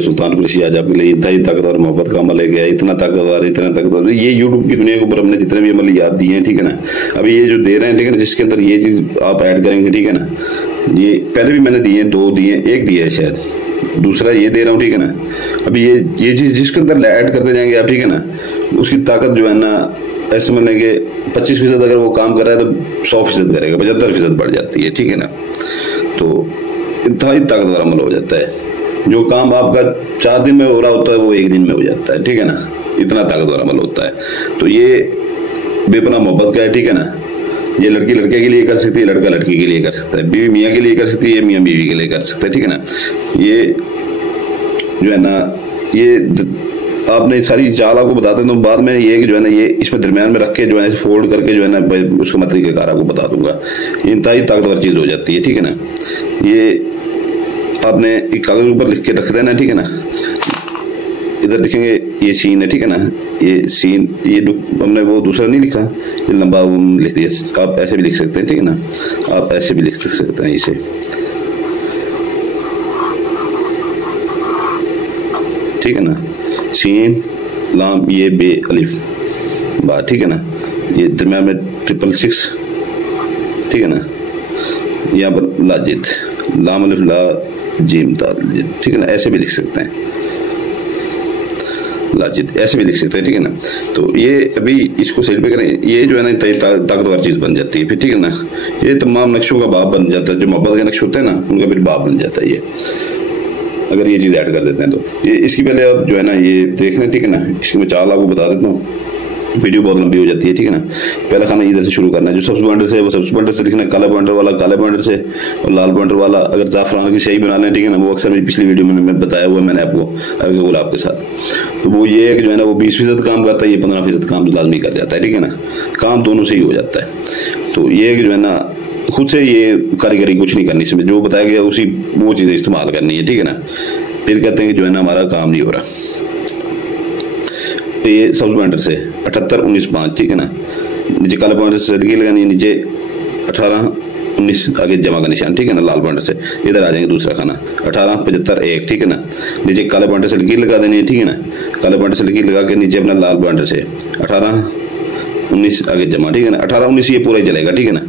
सुल्तानपुर से आज आपके लिए इंतहाई ताकतवर मोहब्बत का अमल लेके आया, इतना ताकतवर ये यूट्यूब की दुनिया के ऊपर हमने जितने भी अमल याद दिए हैं, ठीक है ना। अभी ये जो दे रहे हैं, ठीक है ना, जिसके अंदर ये चीज आप ऐड करेंगे, ठीक है ना। ये पहले भी मैंने दिए, 2 दिए, 1 दिया है शायद, दूसरा ये दे रहा हूँ, ठीक है ना। अभी ये चीज जिसके अंदर ऐड करते जाएंगे आप, ठीक है ना, उसकी ताकत जो है ना, ऐसे समझ लेंगे 25% अगर वो काम कर रहा है तो 100% करेगा, 75% बढ़ जाती है, ठीक है ना। तो इंतहाई ताकतवर अमल हो जाता है। जो काम आपका 4 दिन में हो रहा होता है वो 1 दिन में हो जाता है, ठीक है ना। इतना ताकतवर अमल होता है। तो ये बेपनाह मोहब्बत का है, ठीक है ना। ये लड़की लड़के के लिए कर सकती है, लड़का लड़की के लिए कर सकता है, बीवी मियाँ के लिए कर सकती है, मियाँ बीवी के लिए कर सकता है, ठीक है ना। ये जो है ना, ये आपने सारी चाल आपको बताते हैं, तो बाद में ये जो है ना, ये इसमें दरमियान में रख के जो है फोल्ड करके जो है ना, उसका मैं तरीक़ाकार आपको बता दूंगा। इंतहाई ताकतवर चीज़ हो जाती है, ठीक है ना। ये आपने एक कागज ऊपर लिख के रख देना, ठीक है ना। इधर लिखेंगे ये सीन है, ठीक है ना। ये सीन, ये हमने वो दूसरा नहीं लिखा, ये लंबा लिख दिया। आप ऐसे भी लिख सकते हैं, ठीक है ना। आप ऐसे भी लिख सकते हैं इसे, ठीक है ना। सीन लाम ये बे अलिफ बा, ठीक है ना। ये दरम्यान में 666, ठीक है ना। यहाँ पर लाजिद, लाम अलिफ ला जीम ताजिद, ठीक है ना। ऐसे भी लिख सकते हैं, लाजिद ऐसे भी लिख सकते हैं, ठीक है ना। तो ये अभी इसको साइड पे करें, ये जो है ना ताकतवर चीज बन जाती है फिर, ठीक है ना। ये तमाम नक्शों का बाप बन जाता है, जो मोहब्बत के नक्श होते हैं ना, उनका फिर बाप बन जाता है ये, अगर ये चीज ऐड कर देते हैं तो। ये इसकी पहले आप जो है ना ये देख लें, ठीक है ना। इसकी मैं चाल आपको बता देता हूँ, वीडियो बहुत लंबी हो जाती है, ठीक है ना। पहला खाना इधर से शुरू करना है, जो सबसे पॉइंटर से वो सबसे पॉइंटर से लिखना है, काले पॉइंटर वाला काले पॉइंटर से, और लाल पॉइंटर वाला अगर जाफरान की स्याही बना लें, ठीक है ना। वो अक्सर मेरी पिछली वीडियो में मैं बताया हुआ मैंने आपको अरगे गुलाब के साथ। तो वो ये है कि जो है ना, वो 20% काम करता है, ये 15% काम लाजमी कर जाता है, ठीक है ना। काम दोनों से ही हो जाता है। तो ये कि जो है ना, खुद से ये कारीगरी कुछ नहीं करनी, इसमें जो बताया गया उसी वो चीजें इस्तेमाल करनी है, ठीक है ना। फिर कहते हैं कि जो है ना, हमारा काम नहीं हो रहा। तो ये सब पॉइंटर से 78 19 5, ठीक है ना। नीचे काले पॉइंटर से लकीर लगानी है, नीचे 18 19 आगे जमा का निशान, ठीक है ना। लाल पॉइंटर से इधर आ जाएंगे दूसरा खाना 18 75 1, ठीक है ना। नीचे काले पॉइंटर से लकीर लगा देनी है, ठीक है ना। काले पॉइंटर से लकीर लगा के नीचे अपना लाल पॉइंटर से 18 19 आगे जमा, ठीक है ना। 18 19 ये पूरा ही चलेगा, ठीक है ना।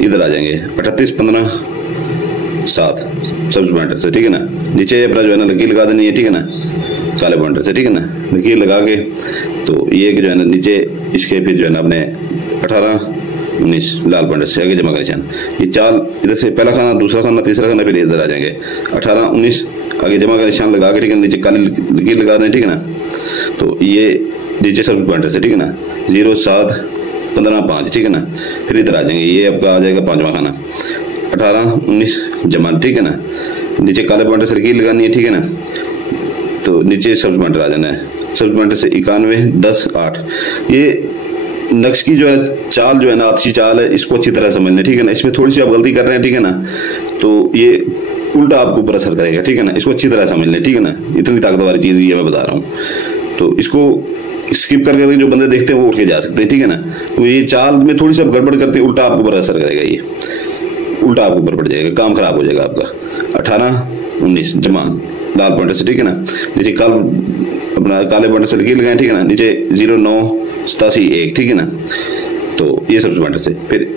इधर आ जाएंगे 38 15 7 सब पॉइंटर से, ठीक है ना। नीचे अपना जो है ना लकीर लगा देनी है, ठीक है ना, काले पॉइंटर से, ठीक है ना। लकीर लगा के तो ये जो है ना, नीचे इसके फिर जो है ना अपने 18 19 लाल पॉइंटर से आगे जमा का निशान। ये चाल इधर से पहला खाना, दूसरा खाना, तीसरा खाना, फिर इधर आ जाएंगे 18 19 आगे जमा का निशान लगा के, ठीक है। नीचे काली लकीर लगा दें, ठीक है ना। तो ये नीचे सब पॉइंटर से, ठीक है ना, 0 7 15 5, ठीक है ना। फिर इधर आ जाएंगे, ये आपका आ जाएगा 5वां खाना 18 19 जमा, ठीक है ना। नीचे काले पॉइंटर से लकीर लगानी है, ठीक है ना। तो नीचे सब पॉइंटर आ जाना है, सब पॉइंटर से 91 10 8। ये नक्श की जो है चाल जो है ना, अच्छी चाल है, इसको अच्छी तरह समझ लें, ठीक है ना। इसमें थोड़ी सी आप गलती कर रहे हैं, ठीक है ना, तो ये उल्टा आपको ऊपर असर करेगा, ठीक है ना। इसको अच्छी तरह समझ लें, ठीक है ना। इतनी ताकतवर वाली चीज ये मैं बता रहा हूँ, तो इसको स्किप करके जो बंदे देखते हैं वो उठ के जा सकते हैं, ठीक है ना। तो ये चाल में थोड़ी सी गड़बड़ करते हैं, उल्टा आपको ऊपर असर करेगा, ये उल्टा आपको ऊपर पड़ जाएगा, काम खराब हो जाएगा आपका। 18 19 जमा लाल पॉइंटर से, ठीक है ना। नीचे अपना काले पॉइंटर से लकीर लगाएं, ठीक है ना। नीचे 0 9 87 1, ठीक है ना। तो ये सब पॉइंटर से फिर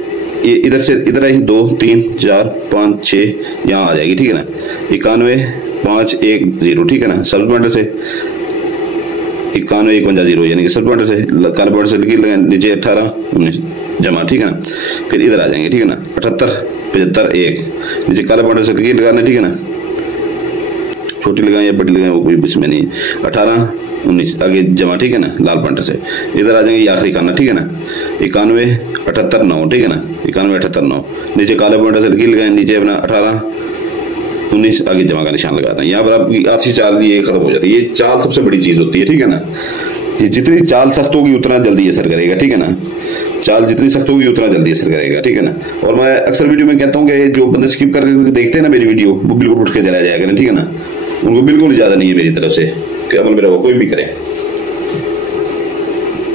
ये इधर से इधर आई 2 3 4 5 6 यहाँ आ जाएगी, ठीक है ना। 91 5 1 0, ठीक है ना। सब पॉइंटर से 91 51 0, यानी कि सब पॉइंटर से काले पॉइंटर से लकीर लगाएं, नीचे 18 19 जमा, ठीक है ना। फिर इधर आ जाएंगे, ठीक है ना। 78 75 1, नीचे काले पॉइंटर से लकीर लगाना, ठीक है ना। छोटी लगाएं या बड़ी लगाएं वो कोई इसमें नहीं। 18 19 आगे जमा, ठीक है ना, लाल पॉइंटर से। इधर आ जाएंगे ये आखिरी खाना, ठीक है ना। 91 78 9, ठीक है ना। 91 78 9, नीचे काले पॉइंटर से लकीर लगाएं, नीचे अपना 18 19 आगे जमा का निशान लगाता है। यहाँ पर आपकी आखिरी चाल ये खत्म हो जाती है। ये चाल सबसे बड़ी चीज होती है, ठीक है ना। ये जितनी चाल सख्त होगी उतना जल्दी असर करेगा, ठीक है ना। चाल जितनी सख्त होगी उतना जल्दी असर करेगा, ठीक है ना। और मैं अक्सर वीडियो में कहता हूँ कि जो बंदे स्किप करके देखते हैं ना मेरी वीडियो, वो बिल्कुल उठ के चला जाएगा, ठीक है ना। उनको बिल्कुल इजाजत नहीं है मेरी तरफ से कि अमल मेरा वो कोई भी करे।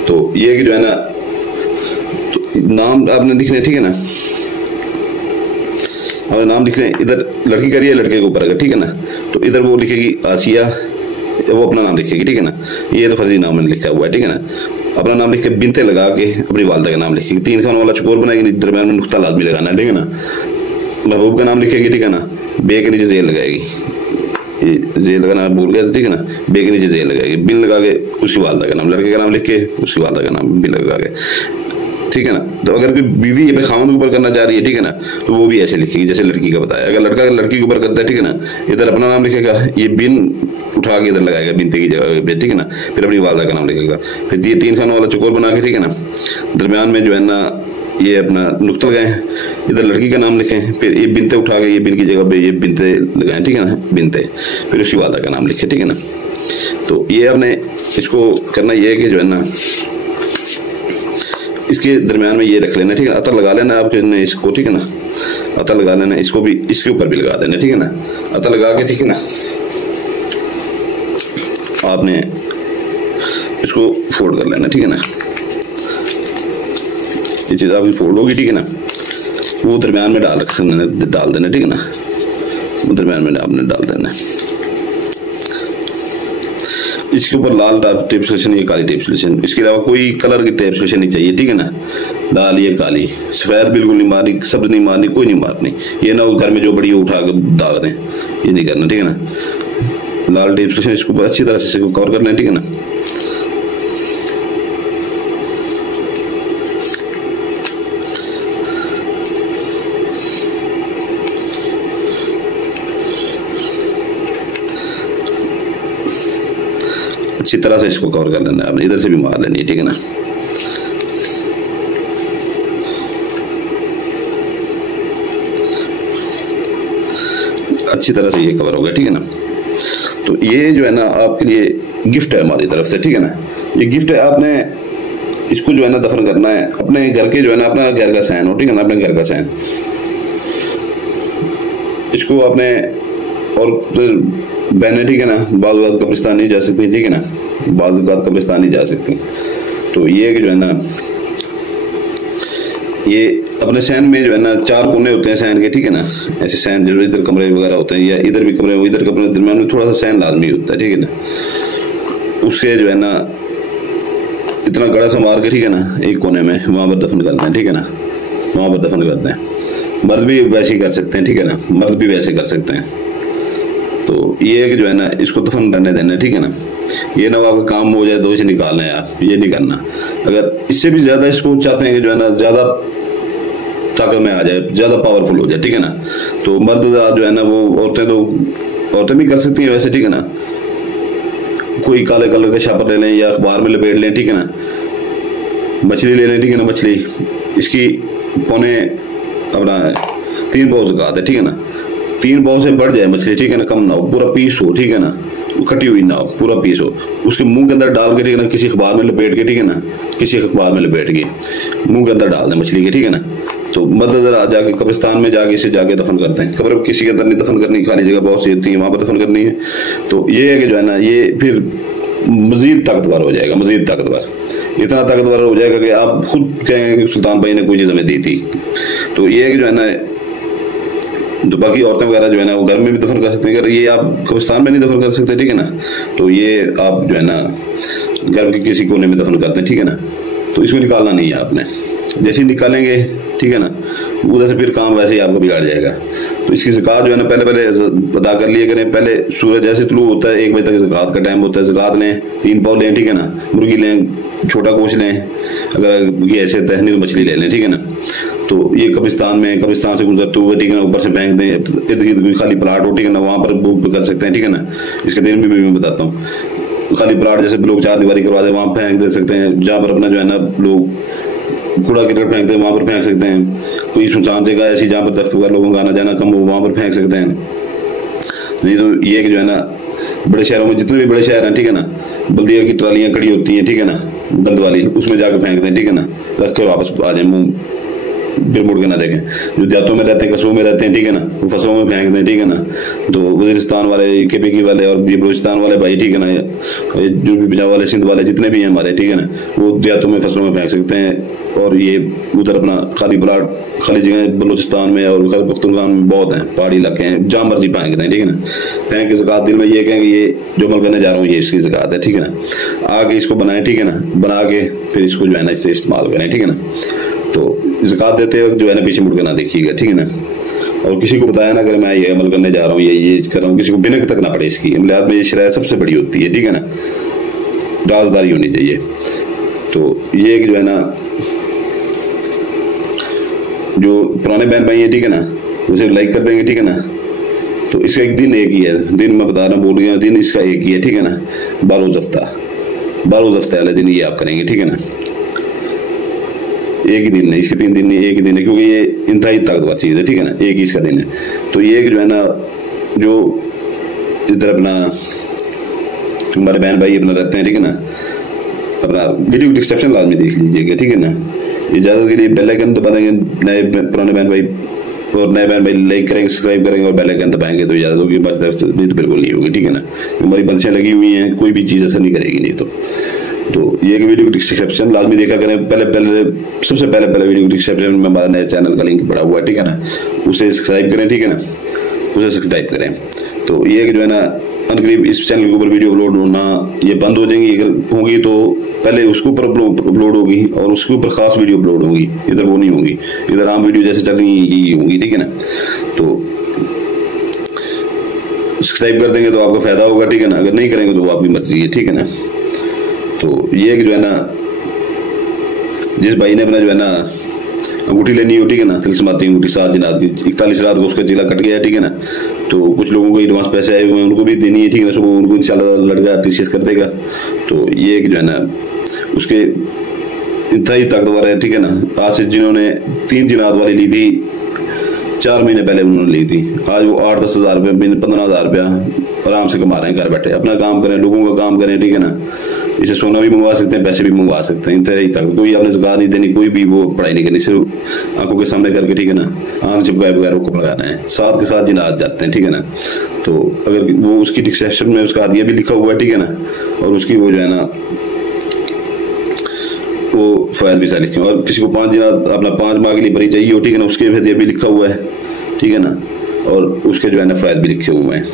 तो ये कि जो है ना, तो नाम आपने लिखने, ठीक है ना। और नाम लिख रहे हैं, इधर लड़की करिए लड़के के ऊपर अगर, ठीक है ना। तो इधर वो लिखेगी आसिया वो अपना नाम लिखेगी, ठीक है ना। ये तो फर्जी नाम मैंने लिखा हुआ है, ठीक है ना। अपना नाम लिख के बिनते लगा के अपनी वालदा का नाम लिखेगी। 3 खानों वाला चकोर बनाएगी, दरम्यान में नुक्ता लाजमी लगाना है, ठीक है ना। महबूब का नाम लिखेगी, ठीक है ना। बे के नीचे जेल लगाएगी, जेल लगाना भूल गया, ठीक है ना। बे के नीचे जेल लगाएगी, बिन लगा के उसकी वालदा का नाम, लड़के का नाम लिख के उसकी वालदा का नाम बिन लगा के, ठीक है ना। तो अगर कोई बीवी अपने खामन के ऊपर करना चाह रही है, ठीक है ना, तो वो भी ऐसे लिखेगी जैसे लड़की का बताया। अगर लड़का लड़की के ऊपर करता है, ठीक है ना, इधर अपना नाम लिखेगा, ये बिन उठा के इधर लगाएगा बिनते की जगह पे, ठीक है ना। फिर अपनी वालदा का नाम लिखेगा। फिर ये 3 खानों वाला चकोर बना के, ठीक है ना, दरमियान में जो है ना ये अपना नुक्ता लगाएं, इधर लड़की का नाम लिखें, फिर ये बिनते उठा के ये बिन की जगह पे ये बिनते लगाएं, ठीक है ना, बिनते, फिर उसकी वालदा का नाम लिखें, ठीक है ना। तो ये आपने इसको करना ये है कि जो है ना इसके दरमियान में ये रख लेना, ठीक है। अतर लगा लेना आपके इसको, ठीक है ना। अतर लगा लेना, इसको भी इसके ऊपर भी लगा देना, ठीक है ना। अतर लगा के, ठीक है ना, आपने इसको फोल्ड कर लेना, ठीक है ना। ये चीज़ आपकी फोल्ड होगी, ठीक है ना। वो दरमियान में डाल देना, ठीक है ना। वो दरमियान में आपने डाल देना। इसके ऊपर लाल टेप सोल्यूशन, ये काली टेप सोल्यूशन, इसके अलावा कोई कलर की टेप सोल्यूशन नहीं चाहिए, ठीक है ना। लाल ये काली, सफेद बिल्कुल नहीं मारनी, सब्ज नहीं मारनी, कोई नहीं मारनी। ये ना घर में जो बड़ी उठा के दाग दें, ये नहीं करना, ठीक है ना। लाल टेप सोल्यूशन इसको ऊपर अच्छी तरह से इसको कवर कर लें, ठीक है ना। अच्छी तरह से इसको कवर कर लेना है आपने, इधर से भी मार लेनी है, ठीक है ना। अच्छी तरह से ये कवर हो गया, ठीक है ना। तो ये जो है ना आपके लिए गिफ्ट है हमारी तरफ से, ठीक है ना। ये गिफ्ट है, आपने इसको जो है ना दफन करना है अपने घर के, जो है ना अपना घर का साइन हो, ठीक है ना, अपने घर का साइन। इसको आपने और बहने, ठीक है ना, बाज़ कब्रिस्तान नहीं जा सकती, ठीक है ना, बाज़ कब्रिस्तान नहीं जा सकती। तो ये जो है ना ये अपने सैन में जो है ना 4 कोने होते हैं सैन के, ठीक है ना। ऐसे सैन जो इधर कमरे वगैरह होते हैं, या इधर भी कमरे, इधर कमरे दरमियान में थोड़ा सा सैन लाजमी होता है, ठीक है ना। उससे जो है ना इतना गड़ा सा मार के, ठीक है ना, एक कोने में वहां पर दफन करते हैं, ठीक है ना, वहां पर दफन करते हैं। मर्द भी वैसे ही कर सकते हैं, ठीक है ना, मर्द भी वैसे कर सकते हैं। तो ये कि जो है ना इसको दफन करने देना, ठीक है ना। ये ना आपका काम हो जाए तो इसे निकालना है आप, ये नहीं करना। अगर इससे भी ज्यादा इसको चाहते हैं कि जो है ना ज्यादा ताकत में आ जाए, ज्यादा पावरफुल हो जाए, ठीक है ना, तो मर्द जो है ना वो औरतें भी कर सकती हैं वैसे, ठीक है ना। कोई काले कलर का शापर ले लें या अखबार में लपेट लें, ठीक है ना। मछली ले लें, ठीक है ना, मछली इसकी पौने अपना 3 पाव ज़कात है, ठीक है ना। 3 पाव से बढ़ जाए मछली, ठीक है ना, कम ना हो, पूरा पीस हो, ठीक है ना, कटी हुई ना हो, पूरा पीस हो, उसके मुंह के अंदर डाल के, ठीक है ना, किसी अखबार में लपेट के, ठीक है ना, किसी अखबार में लपेट के मुंह के अंदर डाल दें मछली के, ठीक है ना। तो मदद जाके कब्रिस्तान में जाके इसे जाके दफन करते हैं। कब्र किसी के अंदर नहीं दफन करनी, खाली जगह बहुत सी होती है, वहां पर दफन करनी है। तो ये है कि जो है ना ये फिर मजीद ताकतवर हो जाएगा, मजीद ताकतवर, इतना ताकतवर हो जाएगा कि आप खुद कहेंगे कि सुल्तान भाई ने कोई चीज़ हमें दी थी। तो ये है कि जो है ना तो बाकी औरतें वगैरह जो है ना वो घर में भी दफन कर सकते हैं। अगर ये आप कब्रिस्तान में नहीं दफन कर सकते, ठीक है ना, तो ये आप जो है ना घर के किसी कोने में दफन करते हैं, ठीक है ना। तो इसको निकालना नहीं है आपने, जैसे ही निकालेंगे, ठीक है ना, उधर से फिर काम वैसे ही आपको बिगाड़ जाएगा। तो इसकी ज़कात जो है ना पहले अदा कर लिए करें। पहले सूरज जैसे तुलू होता है 1 बजे तक ज़कात का टाइम होता है, ज़कात लें, 3 पाव लें, ठीक है ना, मुर्गी लें, छोटा गोश्त लें, अगर ये ऐसे तहनी तो मछली ले लें, ठीक है ना। तो ये कब्रिस्तान से गुजरते हुए, ठीक है ना, ऊपर से फेंक दें, इर्द गिर्द कोई खाली प्लाट हो, ठीक है ना, वहाँ पर बुक कर सकते हैं, ठीक है ना। इसके दिन भी मैं बताता हूँ। खाली प्लाट जैसे लोग 4 दीवारी करवा दे, वहाँ फेंक दे सकते हैं। जहाँ पर अपना जो है ना लोग कूड़ा करकट फेंकते हैं वहाँ पर फेंक सकते हैं। कोई सुनसान जगह ऐसी जहाँ पर दफ्तर वगैरह लोगों का आना जाना कम हो, वहाँ पर फेंक सकते हैं। नहीं तो ये कि जो है ना बड़े शहरों में, जितने भी बड़े शहर हैं, ठीक है ना, बल्दिया की ट्रालियाँ खड़ी होती हैं, ठीक है ना, गंद वाली, उसमें जाकर फेंक दें, ठीक है ना, रख के वापस आ जाए मुँह फिर मुड़ के ना देखें। जो देहातों में रहते हैं, कस्बों में रहते हैं, ठीक है ना, वो फसलों में फेंक दें, ठीक है ना। तो वजीरिस्तान वाले, KPK वाले और ये बलूचिस्तान वाले भाई, ठीक है ना, जो भी पंजाब वाले, सिंध वाले जितने भी हैं हमारे, ठीक है ना, वो देहातों में फसलों में फेंक सकते हैं। और ये उधर अपना खाली प्लाट, खाली जगह बलूचिस्तान में और खैबर पख्तूनख्वान में बहुत हैं, पहाड़ी इलाके हैं, जहाँ मर्जी फेंक दें, ठीक है ना। फेंक के ज़कात दिल में ये कहें कि ये जो अमल करने जा रहा हूँ ये इसकी ज़कात है, ठीक है ना। आगे इसको बनाएं, ठीक है ना, बना के फिर इसको जो है ना इससे इस्तेमाल करें, ठीक है ना। तो ज़कात देते वक्त जो है ना पीछे मुड़ के ना देखिएगा, ठीक है ना। और किसी को बताया ना, अगर मैं ये अमल करने जा रहा हूँ, ये कर रहा हूँ, किसी को बिनक तक ना पड़े। इसकी अमलियात में ये शरायत सबसे बड़ी होती है, ठीक है ना, राजदारी होनी चाहिए। तो ये जो है ना, जो पुराने बहन भाई हैं, ठीक है ना, उसे लाइक कर देंगे, ठीक है ना। तो इसका एक दिन एक ही है, दिन मैं बता रहा हूँ, बोल गया, दिन इसका एक ही है, ठीक है ना। 12 हफ्ता वाले दिन ये आप करेंगे, ठीक है ना। एक ही दिन नहीं, इसके 3 दिन नहीं, एक ही दिन है, क्योंकि ये इंतहाई ताकतवर चीज़ है, ठीक है ना। एक ही इसका दिन है। तो ये जो है ना, जो इधर अपना हमारे बहन भाई अपना रहते हैं, ठीक है ना, अपना वीडियो डिस्क्रिप्शन लाजमी देख लीजिएगा, ठीक है ना। इजाज़त के लिए बेल आइकन दबा देंगे, नए पुराने बहन भाई और नए बहन भाई लाइक करेंगे, सब्सक्राइब करेंगे और बेल आइकन दबाएंगे तो इजाज़त होगी। हमारी तरफ से बिल्कुल नहीं होगी, ठीक है ना। हमारी बंदिशें लगी हुई हैं, कोई भी चीज़ असर नहीं करेगी नहीं। तो ये कि वीडियो डिस्क्रिप्शन लाजमी देखा करें। सबसे पहले वीडियो डिस्क्रिप्शन में हमारा नया चैनल का लिंक पड़ा हुआ है, ठीक है ना, उसे सब्सक्राइब करें, ठीक है ना, उसे सब्सक्राइब करें। तो ये कि जो है ना, अनकरीब इस चैनल के ऊपर वीडियो अपलोड होना ये बंद हो जाएंगी। अगर होंगी तो पहले उसके ऊपर अपलोड होगी और उसके ऊपर खास वीडियो अपलोड होगी, इधर वो नहीं होगी। इधर आम वीडियो जैसे चल रही यही होंगी, ठीक है ना। तो सब्सक्राइब कर देंगे तो आपका फायदा होगा, ठीक है ना। अगर नहीं करेंगे तो वो आपकी मर्जी है, ठीक है ना। तो ये कि जो है ना, जिस भाई ने अपना जो है ना अंगूठी लेनी हो, ठीक है ना, तिलस्माती अंगूठी 7 जिनात की, 41 रात को उसका जिला कट गया, ठीक है ना। तो कुछ लोगों को एडवांस पैसे आए हुए हैं, उनको भी देनी है, ठीक है ना। सुबह उनको इंशाल्लाह लड़का TCS कर देगा। तो ये कि जो है ना, उसके इंतहाई ताकतवर है, ठीक है ना। आज से जिन्होंने 3 जिनात वाली ली थी 4 महीने पहले उन्होंने ली थी, आज वो 8-10 हज़ार रुपये, 15,000 रुपया आराम से कमा रहे हैं घर बैठे। अपना काम करें, लोगों का काम करें, ठीक है ना। इसे सोना भी मंगवा सकते हैं, पैसे भी मंगवा सकते हैं, इंतहाई तक। कोई आपने ज़कात नहीं देनी, कोई भी वो पढ़ाई नहीं करनी, सिर्फ आंखों के सामने करके, ठीक है ना, आंख चिपकाए बगैर वो लगाना है। 7 के 7 जिनात जाते हैं, ठीक है ना। तो अगर वो उसकी डिस्क्रिप्शन में उसका हदिया भी लिखा हुआ है, ठीक है ना, और उसकी वो जो है ना वो फ़ायदा भी साथ लिखे। और किसी को 5 जिनात अपना 5 माह के लिए भरी चाहिए हो, ठीक है ना, उसके हदिया भी लिखा हुआ है, ठीक है ना। और उसके जो है ना फ़ायदे भी लिखे हुए हैं,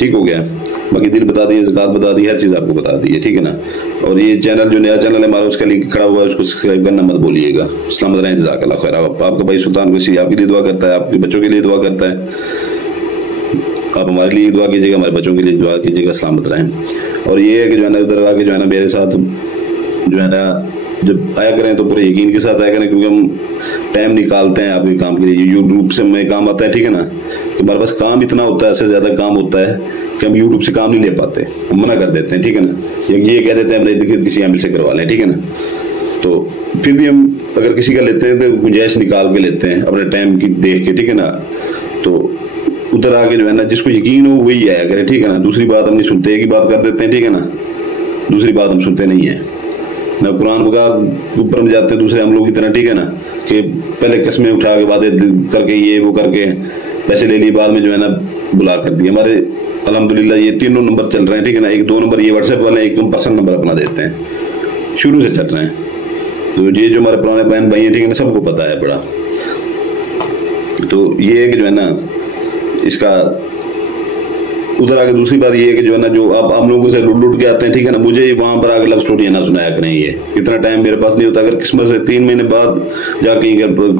ठीक हो गया। बाकी दिल बता दिए, ज़कात बता दी, हर चीज़ आपको बता दी है, ठीक है ना। और ये चैनल जो नया चैनल है हमारा, उसका लिंक खड़ा हुआ है, उसको सब्सक्राइब करना मत भूलिएगा। सलामत रहें, जज़ाकल्लाह खैर। आपका भाई सुल्तान कुरैशी आपके लिए दुआ करता है, आपके बच्चों के लिए दुआ करता है। आप हमारे लिए दुआ कीजिएगा, हमारे बच्चों के लिए दुआ कीजिएगा, सलामत रहें। और ये है कि जो है ना, उधर आके जो है ना मेरे साथ जो है ना जब आया करें तो पूरे यकीन के साथ आया करें, क्योंकि हम टाइम निकालते हैं आपके काम के लिए। यूट्यूब से हमें काम आता है, ठीक है ना, कि हमारे पास काम इतना होता है, इससे ज़्यादा काम होता है कि हम यूट्यूब से काम नहीं ले पाते, हम मना कर देते हैं, ठीक है ना। ये कह देते हैं अपने किसी आमिल से करवा लें, ठीक है ना। तो फिर भी हम अगर किसी का लेते हैं तो गुंजाइश निकाल के लेते हैं अपने टाइम की देख के, ठीक है ना। तो उधर आके जो है ना, जिसको यकीन हो वही आया करे, ठीक है ना। दूसरी बात हम नहीं सुनते, एक ही बात कर देते हैं, ठीक है ना, दूसरी बात हम सुनते नहीं है ना। कुरान के ऊपर हम जाते हैं दूसरे हम लोग की तरह, ठीक है ना, कि पहले कस्में उठा के वादे करके ये वो करके पैसे ले लिए, बाद में जो है ना बुला कर दिए। हमारे अल्हम्दुलिल्लाह ये 3 नंबर चल रहे हैं, ठीक है ना। 1-2 नंबर ये व्हाट्सएप वाले, एक पर्सनल नंबर अपना देते हैं, शुरू से चल रहे हैं। तो ये जो हमारे पुराने बहन भाई हैं, ठीक है ना, सबको पता है बड़ा। तो ये है कि जो है ना इसका उधर आके दूसरी बात ये है कि जो है ना, जो आप लोगों से लुट के आते हैं, ठीक है ना, मुझे वहां पर आगे लव स्टोरी ना सुनाया करें। ये इतना टाइम मेरे पास नहीं होता। अगर किस्मत से 3 महीने बाद जाके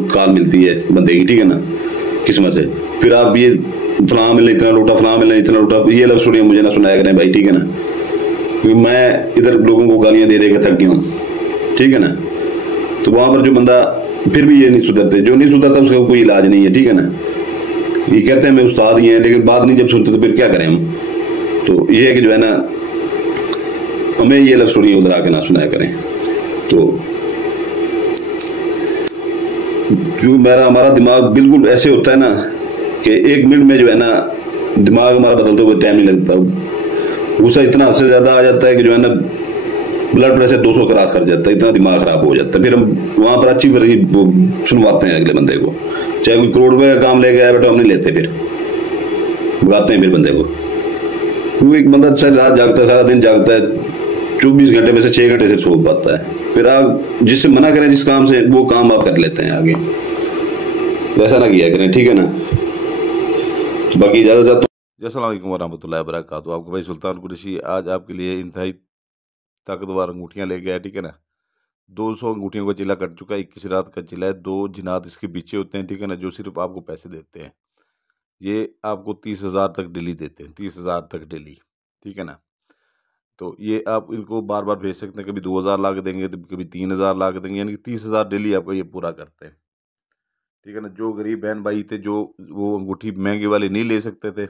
कॉल मिलती है बंदे की, ठीक है ना, किस्मत से, फिर आप ये फलां मिलने इतना लूटा, फलां मिलने इतना लूटा, ये लव स्टोरी मुझे ना सुनाया करें भाई, ठीक है ना। क्योंकि मैं इधर लोगों को गालियां दे के थक गया हूँ, ठीक है ना। तो वहां पर जो बंदा फिर भी ये नहीं सुधरते, जो नहीं सुधरता उसका कोई इलाज नहीं है, ठीक है ना। ये कहते हैं मैं उस्ताद ही हैं, लेकिन बात नहीं जब सुनते तो फिर क्या करें हम। तो ये है कि जो है ना, हमें ये लव स्टोरी उधर आके ना सुनाया करें। तो जो हमारा दिमाग बिल्कुल ऐसे होता है ना कि 1 मिनट में जो है ना दिमाग हमारा बदलते हुए टाइम नहीं लगता। गुस्सा इतना हद से ज्यादा आ जाता है कि जो है ना ब्लड प्रेशर 200 क्रॉस कर जाता है, इतना दिमाग खराब हो जाता है। फिर हम वहां पर अच्छी बड़ी सुनवाते हैं अगले बंदे को, चाहे कोई करोड़ रुपए का काम ले गया बेटा, हम नहीं लेते, फिर भगाते हैं फिर बंदे को। क्योंकि एक बंदा सारी रात जागता है, सारा दिन जागता है, 24 घंटे में से 6 घंटे से सो पाता है, फिर आप जिससे मना करें जिस काम से, वो काम आप कर लेते हैं आगे। वैसा ना किया करें, ठीक है ना। बाकी इजाजत चाहता हूं। अस्सलाम वालेकुम वरहमतुल्लाहि वबरकातुहू। आपको भाई सुल्तान कुरैशी आज आपके लिए इंतहाई ताकतवर अंगूठियां ले गया है, ठीक है ना। 200 अंगूठियों का चिल्ला कट चुका है, 21 रात का चिल्ला है, 2 जिनात इसके पीछे होते हैं, ठीक है ना, जो सिर्फ आपको पैसे देते हैं। ये आपको 30,000 तक डेली देते हैं, 30,000 तक डेली, ठीक है ना। तो ये आप इनको बार बार भेज सकते हैं, कभी 2,000 ला के देंगे, तो कभी 3,000 ला के देंगे, यानी कि 30,000 डेली आपका ये पूरा करते हैं, ठीक है ना। जो गरीब बहन भाई थे, जो वो अंगूठी महंगी वाली नहीं ले सकते थे,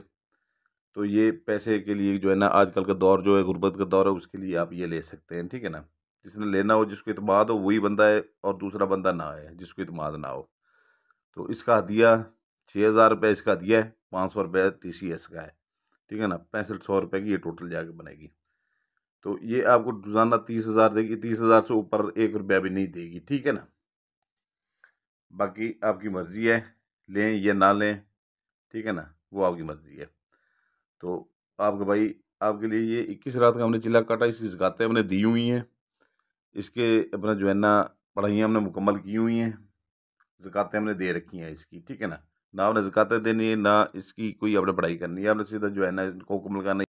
तो ये पैसे के लिए जो है ना, आजकल का दौर जो है, गुर्बत का दौर है, उसके लिए आप ये ले सकते हैं, ठीक है ना। जिसने लेना हो, जिसको इत्मीनान हो, वही बंदा है, और दूसरा बंदा ना है जिसको इत्मीनान ना हो। तो इसका हदिया 6,000 रुपये इसका हदिया है, 500 रुपये TCS का है, ठीक है ना। 6500 रुपये की ये टोटल जाके बनेगी। तो ये आपको रोजाना 30,000 देगी, 30,000 से ऊपर 1 रुपया भी नहीं देगी, ठीक है ना। बाकी आपकी मर्ज़ी है, लें या ना लें, ठीक है ना, वो आपकी मर्ज़ी है। तो आपके भाई आपके लिए ये 21 रात का हमने चिल्ला काटा, इसकी ज़कातें हमने दी हुई हैं, इसके अपना जो है ना पढ़ाइयाँ हमने मुकम्मल की हुई हैं, ज़कातें हमने दे रखी हैं इसकी, ठीक है ना। ना हमने ज़कातें देनी है, ना इसकी कोई आपने पढ़ाई करनी है, आपने सीधा जो है ना इनको हुक्म लगाना है।